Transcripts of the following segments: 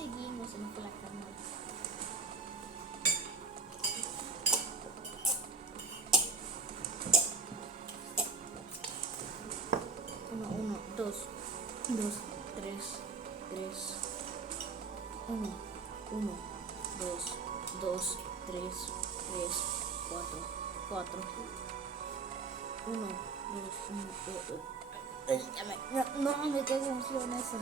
seguimos, se me fue la cámara. Uno, dos, tres, uno, dos, tres, cuatro, uno, dos. No, me quedé función esa.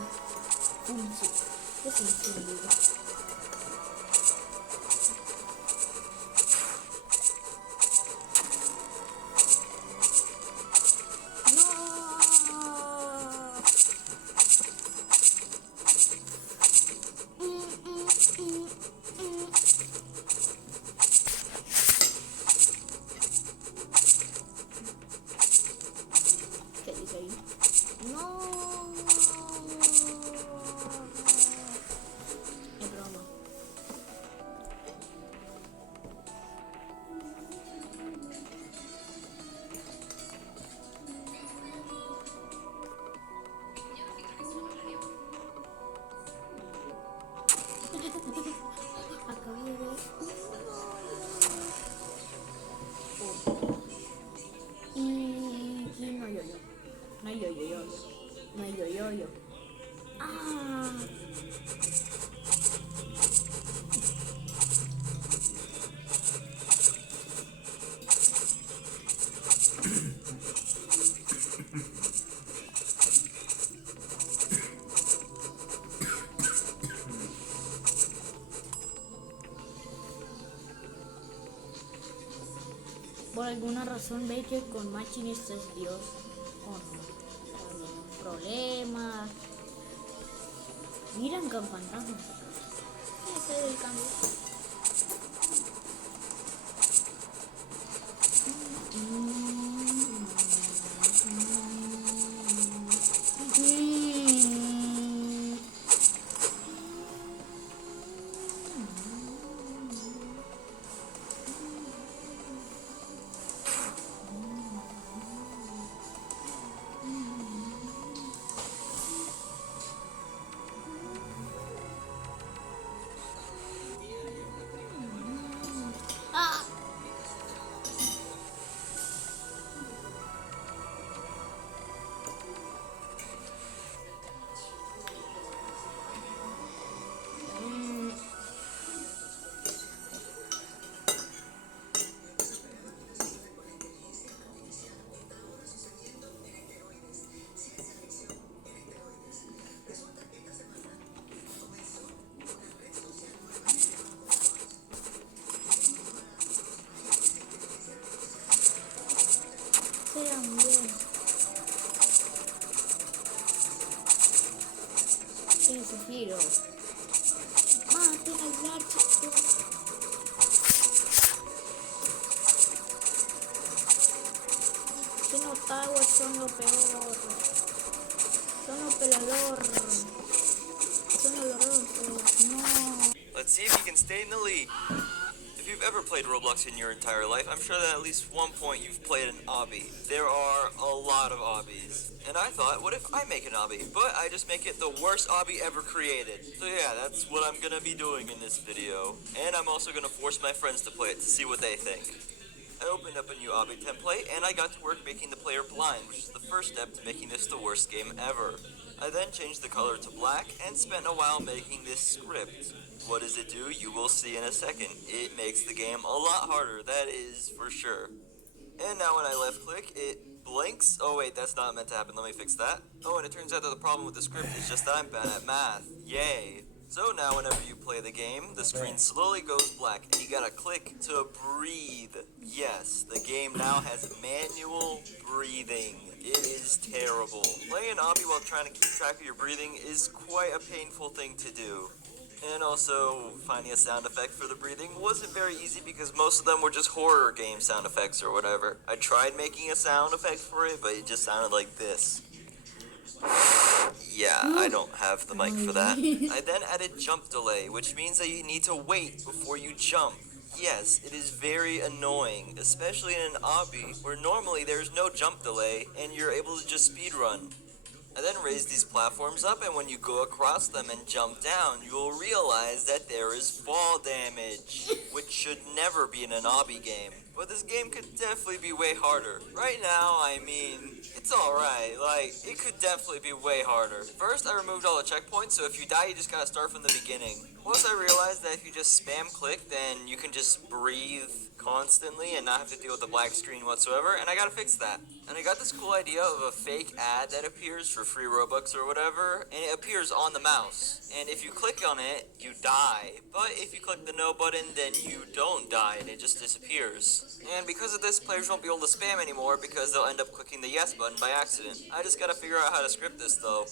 ¿Qué función digo? ¿Qué dice ahí? No. Es broma. Acabo de ver. Y no yo. No yo. Ah. Por alguna razón Baker con Machinista es Dios. Oh no. Problemas. Miran con fantasmas. Ese es el cambio. Sean bien. Ese giro. Tiene el gato. Que no towers son lo peor. Son lo peor. Son lo horroroso. No. Let's see if you can stay in the lead. If you've ever played Roblox in your entire life, I'm sure that at least one point you've played an obby. There are a lot of obbies. And I thought, what if I make an obby? But I just make it the worst obby ever created. So yeah, that's what I'm gonna be doing in this video. And I'm also gonna force my friends to play it to see what they think. I opened up a new obby template and I got to work making the player blind, which is the first step to making this the worst game ever. I then changed the color to black and spent a while making this script. What does it do? You will see in a second. It makes the game a lot harder, that is for sure. And now when I left click, it blinks. Oh wait, that's not meant to happen, let me fix that. Oh, and it turns out that the problem with the script is just that I'm bad at math. Yay. So now whenever you play the game, the screen slowly goes black and you gotta click to breathe. Yes, the game now has manual breathing. It is terrible. Playing an obby while trying to keep track of your breathing is quite a painful thing to do. And also, finding a sound effect for the breathing wasn't very easy because most of them were just horror game sound effects or whatever. I tried making a sound effect for it, but it just sounded like this. Yeah, I don't have the mic for that. I then added jump delay, which means that you need to wait before you jump. Yes, it is very annoying, especially in an obby where normally there's no jump delay and you're able to just speedrun. I then raise these platforms up, and when you go across them and jump down, you'll realize that there is fall damage, which should never be in an obby game. But this game could definitely be way harder. Right now, I mean, it's alright. Like, it could definitely be way harder. First, I removed all the checkpoints, so if you die, you just gotta start from the beginning. Plus, I realized that if you just spam click, then you can just breathe constantly and not have to deal with the black screen whatsoever, and I gotta fix that. And I got this cool idea of a fake ad that appears for free Robux or whatever, and it appears on the mouse. And if you click on it, you die. But if you click the no button, then you don't die, and it just disappears. And because of this, players won't be able to spam anymore because they'll end up clicking the yes button by accident. I just gotta figure out how to script this though.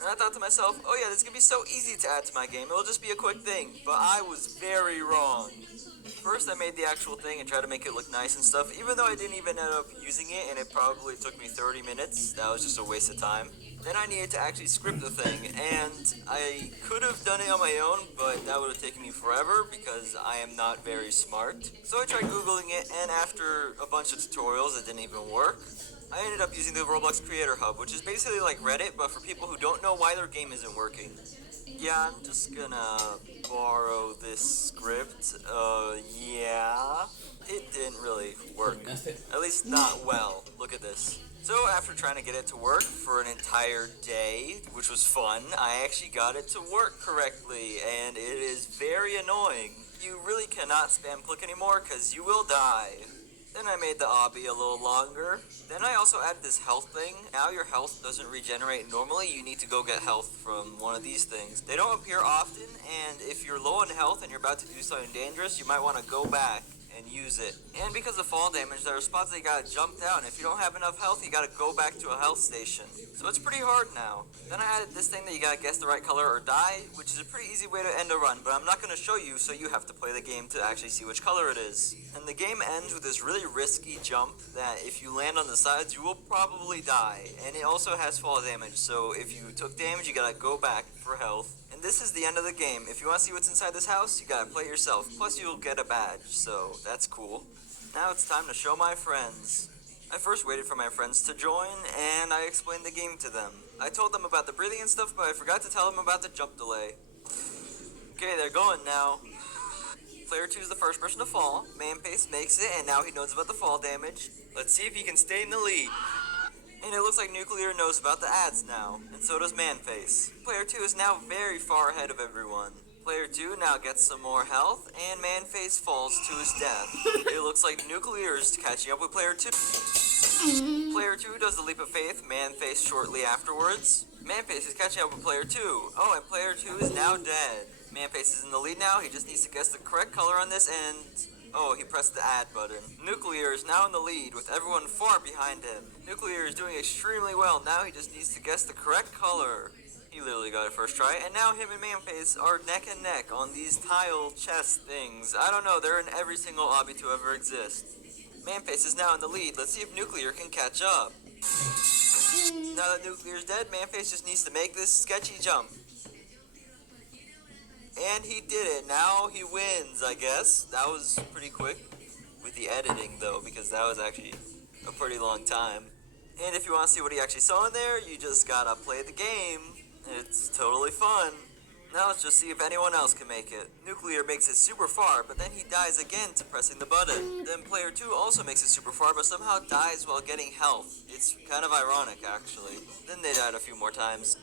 And I thought to myself, oh yeah, this is gonna be so easy to add to my game, it'll just be a quick thing. But I was very wrong. First, I made the actual thing and tried to make it look nice and stuff, even though I didn't even end up using it, and it probably took me 30 minutes. That was just a waste of time. Then I needed to actually script the thing, and I could have done it on my own, but that would have taken me forever because I am not very smart. So I tried Googling it, and after a bunch of tutorials, it didn't even work. I ended up using the Roblox Creator Hub, which is basically like Reddit, but for people who don't know why their game isn't working. Yeah, I'm just gonna borrow this script. Yeah. It didn't really work. At least not well. Look at this. So after trying to get it to work for an entire day, which was fun, I actually got it to work correctly, and it is very annoying. You really cannot spam click anymore because you will die. Then I made the obby a little longer. Then I also added this health thing. Now your health doesn't regenerate normally. You need to go get health from one of these things. They don't appear often, and if you're low in health and you're about to do something dangerous, you might want to go back and use it. And because of fall damage, there are spots that you gotta jump down. If you don't have enough health, you gotta go back to a health station. So it's pretty hard now. Then I added this thing that you gotta guess the right color or die, which is a pretty easy way to end a run, but I'm not gonna show you, so you have to play the game to actually see which color it is. And the game ends with this really risky jump that if you land on the sides, you will probably die. And it also has fall damage, so if you took damage, you gotta go back for health. And this is the end of the game. If you want to see what's inside this house, you gotta play yourself. Plus you'll get a badge, so that's cool. Now it's time to show my friends. I first waited for my friends to join, and I explained the game to them. I told them about the breathing and stuff, but I forgot to tell them about the jump delay. Okay, they're going now. Player 2 is the first person to fall. Manpace makes it, and now he knows about the fall damage. Let's see if he can stay in the lead. And it looks like Nuclear knows about the ads now, and so does Manface. Player 2 is now very far ahead of everyone. Player 2 now gets some more health, and Manface falls to his death. It looks like Nuclear is catching up with Player 2. Player 2 does the leap of faith, Manface shortly afterwards. Manface is catching up with Player 2. Oh, and Player 2 is now dead. Manface is in the lead now, he just needs to guess the correct color on this, and... oh, he pressed the add button. Nuclear is now in the lead, with everyone far behind him. Nuclear is doing extremely well. Now he just needs to guess the correct color. He literally got it first try, and now him and Manface are neck and neck on these tile chest things. I don't know, they're in every single obby to ever exist. Manface is now in the lead. Let's see if Nuclear can catch up. Now that Nuclear's dead, Manface just needs to make this sketchy jump. And he did it. Now he wins, I guess. That was pretty quick with the editing, though, because that was actually a pretty long time. And if you want to see what he actually saw in there, you just gotta play the game. It's totally fun. Now let's just see if anyone else can make it. Nuclear makes it super far, but then he dies again to pressing the button. Then Player 2 also makes it super far, but somehow dies while getting health. It's kind of ironic, actually. Then they died a few more times.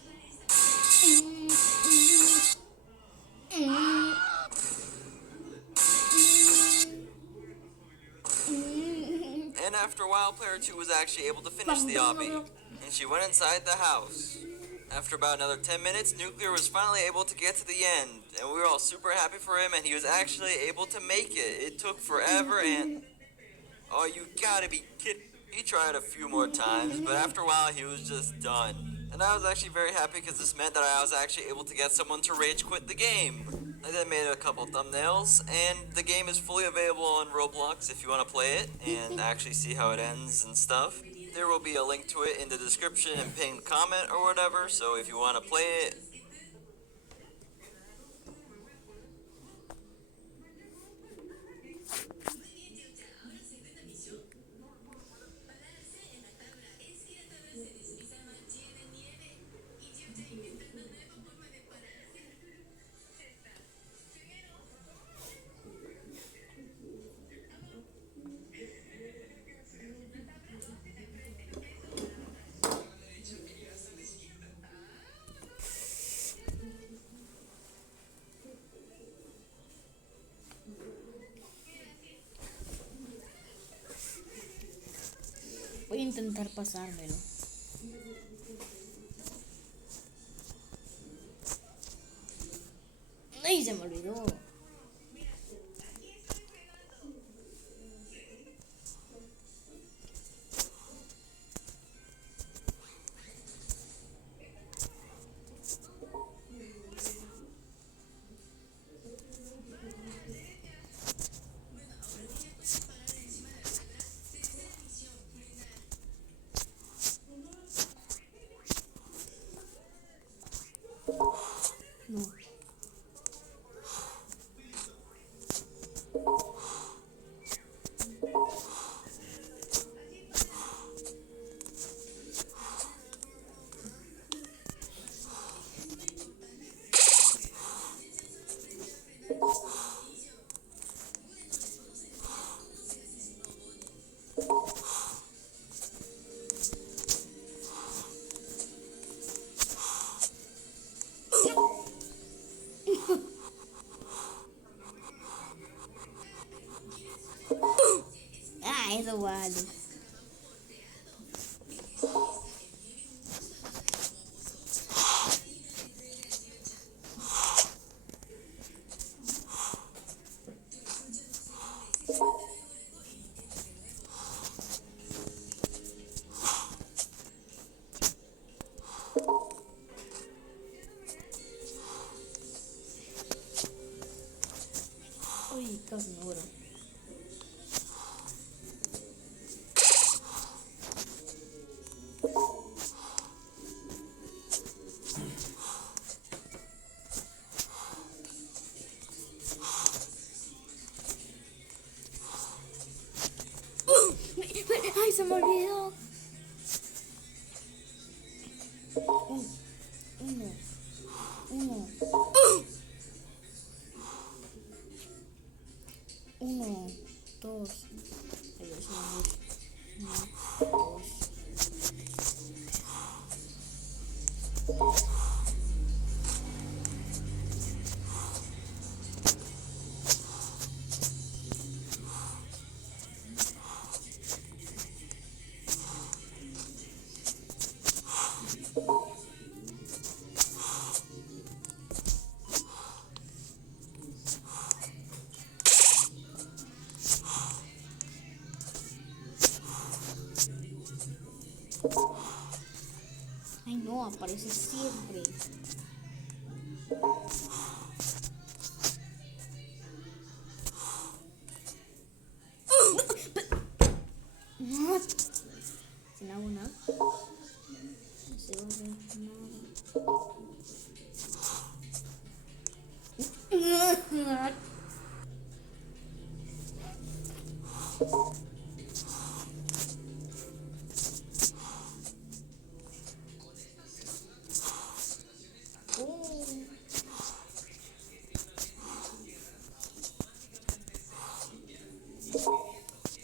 And after a while, Player 2 was actually able to finish the obby, and she went inside the house. After about another 10 minutes, Nuclear was finally able to get to the end, and we were all super happy for him, and he was actually able to make it. It took forever, and... oh, you gotta be kidding. He tried a few more times, but after a while, he was just done. And I was actually very happy because this meant that I was actually able to get someone to rage quit the game. I then made a couple thumbnails, and the game is fully available on Roblox if you want to play it and actually see how it ends and stuff. There will be a link to it in the description and pinned comment or whatever, so if you want to play it, intentar pasármelo. ¡Ay, se me olvidó! No. Ah, eso vale. Uy, casi me muero. ¡Ay, se me olvidó! Uno. Uno, dos. Ay, Dios mío. Uno, dos. Ay, no, aparece siempre. No. Si no hago nada. No se va a ver nada.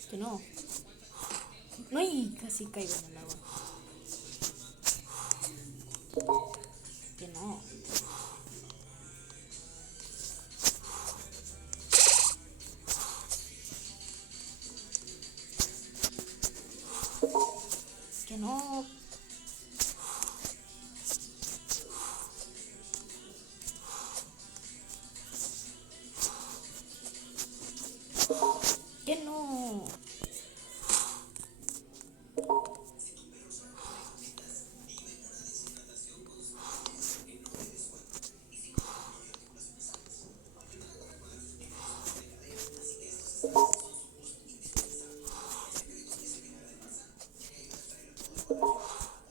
Que no. No, y casi caigo en el agua. Que no. Que no. Que no.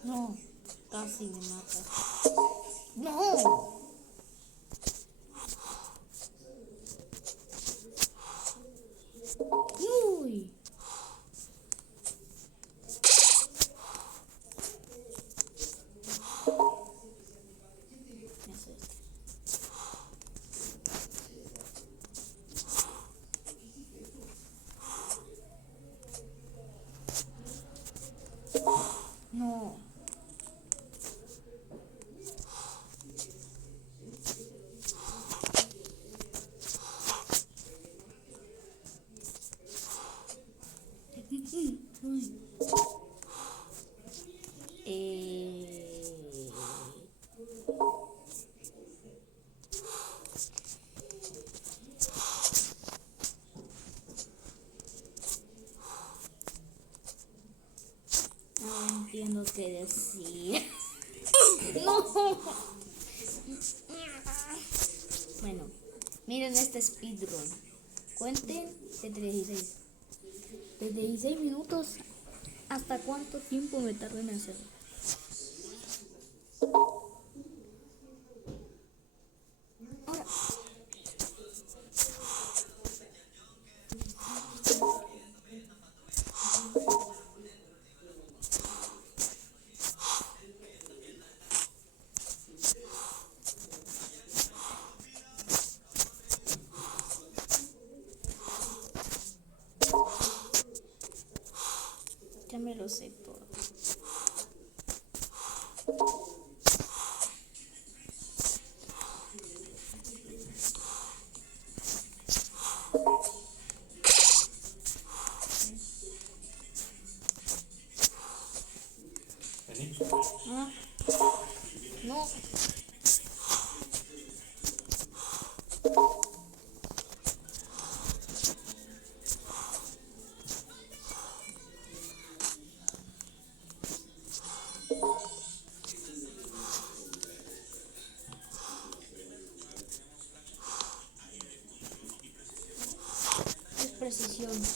No, casi me mata. No. Uy. Ya sé. No. Uy. que decir. No. Bueno, miren este speedrun. Cuenten desde 16. Desde 16 minutos. ¿Hasta cuánto tiempo me tardé en hacerlo? Ahora. Ya me lo sé todo. Ah, no. Es precisión.